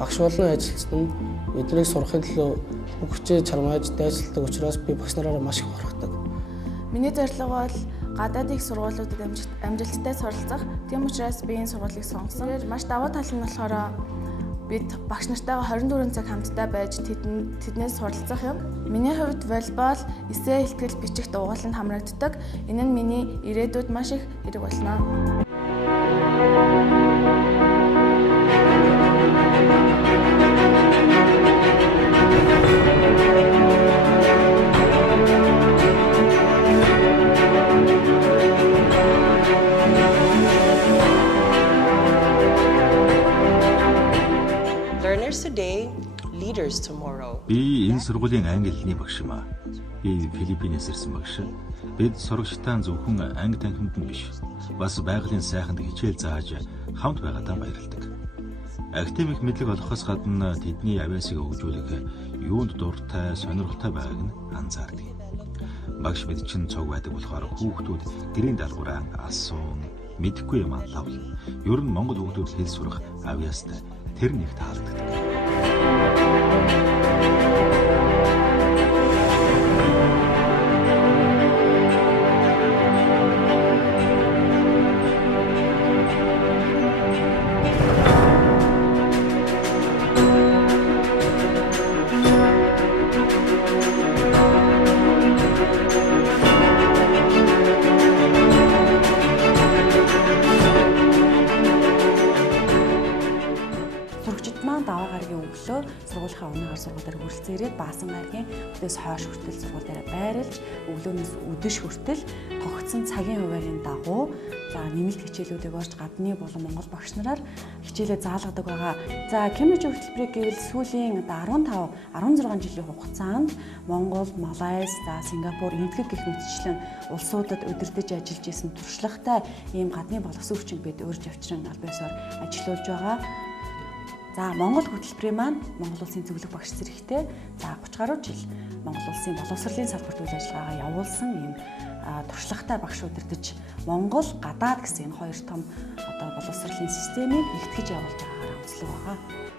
Багш болон ажилчид нь биднийг сурахын төлөө бүх хүчээ чармааж дайсалдаг учраас би багш нараараа маш их хорхдог. Миний зорилго бол гадаад их сургуулиудад амжилттай суралцах. Тийм учраас би энэ сургуулийг сонгосон. Маш давуу тал нь болохоор бид багш нартайгаа 24 цаг хамтдаа байж тэднээс суралцах юм. Миний хувьд волейбол, эсээ хэлтгэл, бичих дугуйланд хамрагддаг. Энэ нь миний ирээдүйд маш их хэрэг болно. Learners today, leaders tomorrow. Би энэ сургуулийн англи хэлний багш юм аа. Би Филиппинээс ирсэн багш. Бид сурагчдаа зөвхөн анги танхимд нь биш, бас байгалийн сайханд хичээл зааж хамт байгаадаа баярлдаг. Академик мэдлэг олохоос гадна тэдний авиасыг хөгжүүлэх юунд дуртай, сонирхолтой байгааг нь анзаардаг. Багш бид чинь цог байдаг болохоор хүүхдүүд гэрийн даалгавраа асуун, мэдэхгүй юм лавл. Ер нь Монгол хүүхдүүд хэл сурах авьяастай тэр нэг таалагддаг. Даваа гарагийн өглөө сургуулийнхаа өнөөдөр сургууль дээр хүрэлцэн ирээд Баасан гарагийн өдөөс хойш хүртэл сургууль дээр байрлаж өглөөнөөс өдөш хүртэл хогцсон цагийн хуваарийн дагуу нэмэлт хичээлүүдийг орж гадны болон монгол багш нараар хичээлээ заалгадаг байгаа. За Кембриж хөтөлбөрийг гэвэл сүүлийн 15-16 жилийн хугацаанд Монгол, Малайз, Сингапур, Энэтхэг гэх мэтчлэн улсуудад удирдах ажиллаж исэн туршлагатай ийм гадны боловсрогчид бид урьж авчран аль биесээр ажиллаулж байгаа. За Монгол хөтөлбөрийн маань Монгол улсын зөвлөх багш зэрэгтэй 30 гаруй жил Монгол улсын боловсролын салбарт үйл ажиллагаагаа явуулсан ийм туршлагатай багш удирдах Монгол гадаад гэсэн энэ хоёр том боловсролын системийг нэгтгэж явуулж байгаагаар онцлог байгаа.